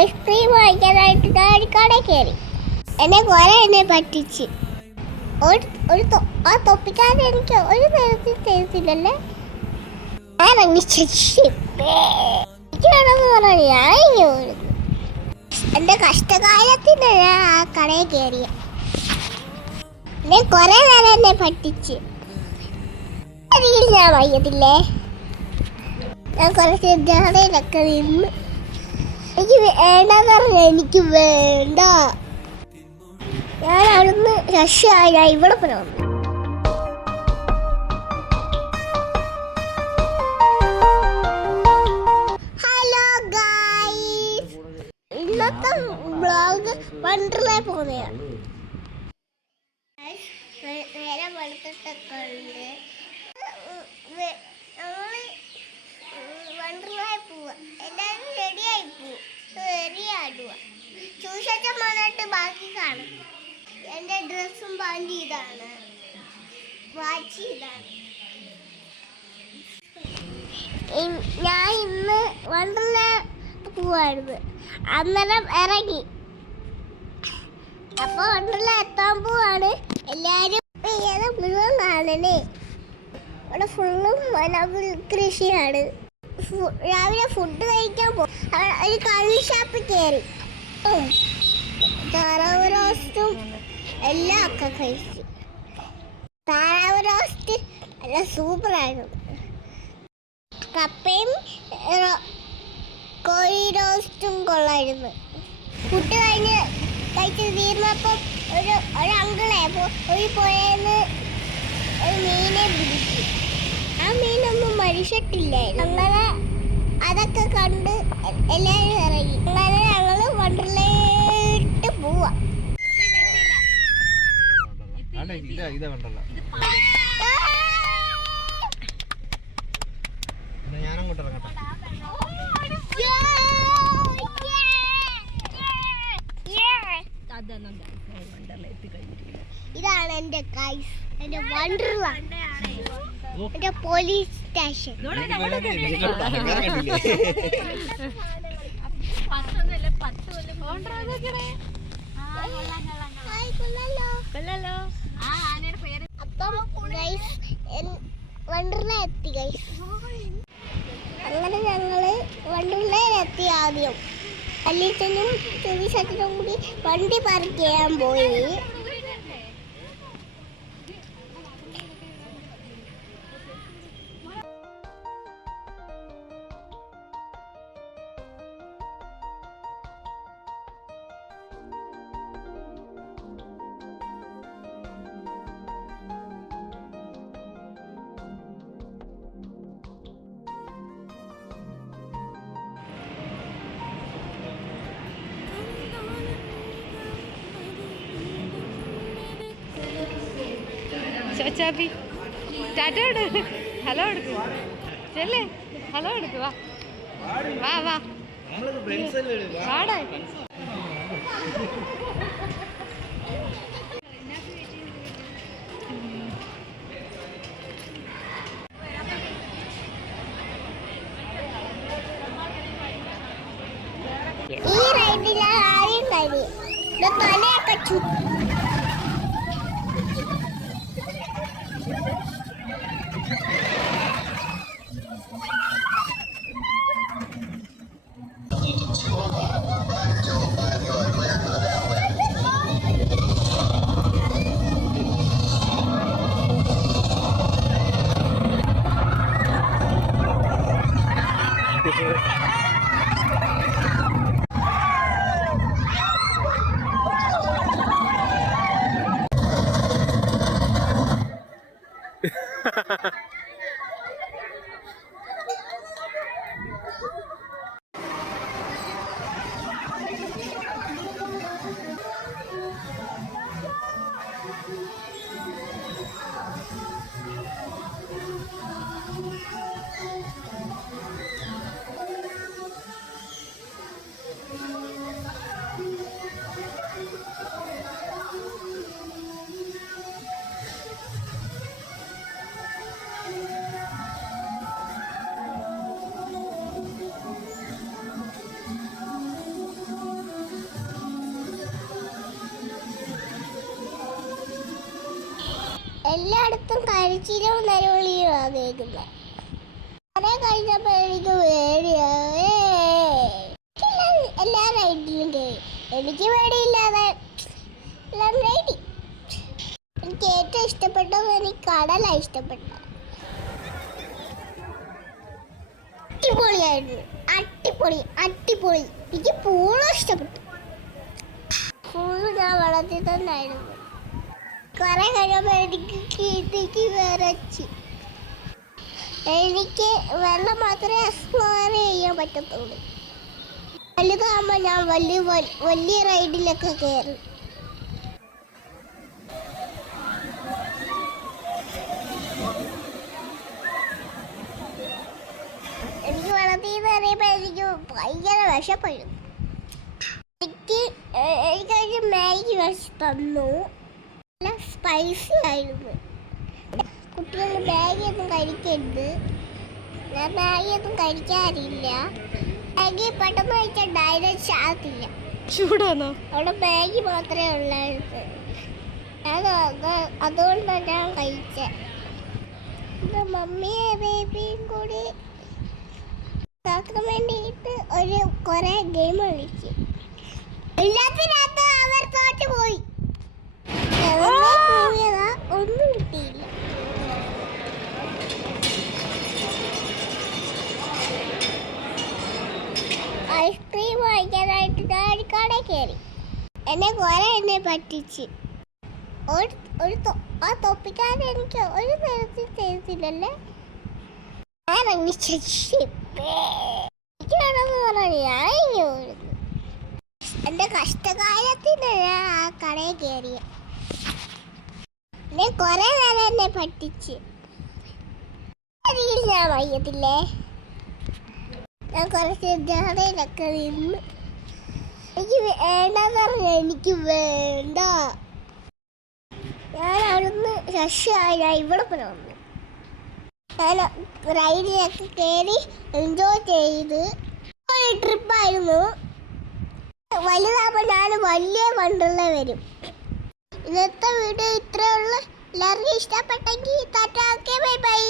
Ice cream വാങ്ങിക്കാനായിട്ട് ഞാൻ ഒരു കടയിൽ കയറി. എന്നെ പറ്റിച്ച്. ആ തൊപ്പിക്കാരൻ എനിക്ക് ഒരു നേരത്തിൽ തരത്തില്ലല്ലേ. ഞാൻ അങ്ങ് എന്റെ കഷ്ടകാലത്തിന് ഞാൻ ആ കടയിൽ കയറിയ. കുറെ നേരം എന്നെ പറ്റിച്ച്. ഞാൻ വയ്യത്തില്ലേ. ഞാൻ കുറച്ച് ജാടയിലൊക്കെ നിന്ന് എനിക്ക് വേണ്ടെന്ന് പറഞ്ഞ എനിക്ക് വേണ്ട. ഞാൻ അവിടുന്ന് രക്ഷയായി ഞാൻ ഇവിടെ വന്നു. ഹലോ ഗായ്സ്, ഇന്നത്തെ വ്ളോഗ് വണ്ടർലേ പോകുന്നതാണ്. നേരെ വെളുത്തിട്ടൊക്കെ ഉണ്ട്. ഞങ്ങള് വണ്ടർലേ പോവാ. എല്ലാവരും റെഡിയായി പോവും. റെഡിയാടുക. ചൂഷറ്റം വന്നിട്ട് ബാക്കി കാണും. എൻ്റെ ഡ്രസ്സും പാൻറ് ഇതാണ്, വാച്ച് ഇതാണ്. ഞാൻ ഇന്ന് വണ്ടർലേ പോവായിരുന്നു. അന്നേരം ഇറങ്ങി. അപ്പോൾ വണ്ടർലേ എത്താൻ പോവാണ്. എല്ലാവരും മുഴുവൻ കാണണേ. അവിടെ ഫുള്ളും കൃഷിയാണ്. രാവിലെ ഫുഡ് കഴിക്കാൻ പോകും. ഒരു കള്ളി ഷാപ്പിൽ കയറി താറാവ് റോസ്റ്റും എല്ലാം ഒക്കെ കഴിച്ചു. താറാവ് റോസ്റ്റ് നല്ല സൂപ്പറായിരുന്നു. കപ്പയും കോഴി റോസ്റ്റും കൊള്ളായിരുന്നു. ഫുഡ് കഴിച്ച് തീർന്നപ്പം ഒരു അങ്കിളെ ഒരു പുഴയെന്ന് ഒരു മീനെ പിടിച്ചു. ആ മീനൊന്നും മരിച്ചിട്ടില്ലായിരുന്നു. അങ്ങനെ അതൊക്കെ കണ്ട് എല്ലാവരും ഇറങ്ങി. അങ്ങനെ ഞങ്ങൾ വണ്ടർലേട്ട് പോവാ. ഇതാണ് എന്റെ ഗൈസ്, എന്റെ വണ്ടർലാ, എന്റെ പോലീസ് സ്റ്റേഷൻ. അപ്പം ഗൈസ് വണ്ടർല എത്തി ഗൈസ്. അങ്ങനെ ഞങ്ങള് വണ്ടർലയിലെത്തി. ആദ്യം അല്ലീച്ചനും ചെവിശനും കൂടി വണ്ടി പാർക്ക് ചെയ്യാൻ പോയി. ചാപ്പി ടാറ്റ എടു. ഹലോ എടുക്കുക. ചെല്ലേ ഹലോ എടുക്കുക. വാ വാ വാടാ. ഈ റൈഡിൽ ആരെയും കഴിയും. തലയൊക്കെ ചുറ്റും എല്ലായിടത്തും കഴിച്ചിലും നിലവിളിയുമാണ് കേൾക്കുന്നത്. കുറെ കഴിഞ്ഞപ്പോൾ എനിക്ക് പേടിയാ. എല്ലാ റൈഡിലും കയറി. എനിക്ക് പേടിയില്ലാതെ എല്ലാം റൈഡി. എനിക്ക് ഏറ്റവും ഇഷ്ടപ്പെട്ടത് എനിക്ക് കടലാണ് ഇഷ്ടപ്പെട്ടത്. അടിപൊളിയായിരുന്നു. അടിപൊളി. എനിക്ക് പൂളും ഇഷ്ടപ്പെട്ടു. പൂള് ഞാൻ വെള്ളത്തിൽ തന്നെയായിരുന്നു. കുറെ കഴിയുമ്പോൾ എനിക്ക് വിറച്ച്. എനിക്ക് വെള്ളം മാത്രമേ എക്സ്പ്ലോർ ചെയ്യാൻ പറ്റത്തുള്ളൂ. വലുതാകുമ്പോൾ ഞാൻ വലിയ റൈഡിലൊക്കെ കയറി. എനിക്ക് വെള്ളത്തിൽ നിന്ന് അറിയുമ്പോൾ എനിക്ക് ഭയങ്കര വിശപ്പായിരുന്നു. എനിക്ക് മാഗി കഴിച്ച് തന്നു. നല്ല സ്പൈസി ആയിരുന്നു. കുട്ടികൾ മാഗിയൊന്നും കഴിക്കരുത്. ഞാൻ മാഗിയൊന്നും കഴിക്കാറില്ല. മാഗി പെട്ടെന്ന് കഴിച്ചാൽ ഡയറക്റ്റ് ആകത്തില്ല. ചൂടാണോ? അവിടെ മാഗി മാത്രമേ ഉള്ളായിരുന്നു. അതുകൊണ്ടാണ് ഞാൻ കഴിച്ചത്. എൻ്റെ മമ്മിയെ ബേബിയും കൂടി കാക്കാൻ വേണ്ടിയിട്ട് കുറെ ഗെയിം കളിച്ചു. എല്ലാത്തിനകത്ത് അവർ തോറ്റു പോയി. ഒന്നും കിട്ടിയില്ല. ഐസ്ക്രീം വാങ്ങിക്കാനായിട്ട് ഞാൻ ഒരു കടയിൽ കയറി. എന്നെ പറ്റിച്ച്. ആ തൊപ്പിക്കാരൻ എനിക്ക് ഒരു നേരത്തിൽ ചെയ്തില്ലല്ലേ. ഞാൻ അങ്ങ് എനിക്ക് വേണമെന്ന് പറഞ്ഞു ഞാൻ ഇങ്ങനെ പോയിരുന്നു. എൻ്റെ കഷ്ടകാലത്തിന് ഞാൻ ആ കടയിൽ കയറിയ. കുറെ നേരം എന്നെ പറ്റിച്ച്. ഞാൻ വയ്യത്തില്ലേ. ഞാൻ കുറച്ച് ജാടയിലൊക്കെ നിന്ന് എനിക്ക് വേണ്ടെന്ന് പറഞ്ഞ എനിക്ക് വേണ്ട. ഞാൻ അവിടുന്ന് ശശിയായി ഞാൻ ഇവിടെ വന്നു. ഞാൻ റൈഡിലൊക്കെ കയറി എൻജോയ് ചെയ്ത് ഒരു ട്രിപ്പായിരുന്നു. വലുതാകുമ്പോൾ ഞാൻ വലിയ വണ്ടറിൽ വരും. ഇന്നത്തെ വീഡിയോ ഇത്രയേ ഉള്ളൂ. എല്ലാവർക്കും ഇഷ്ടപ്പെട്ടെങ്കിൽ ബൈ ബൈ.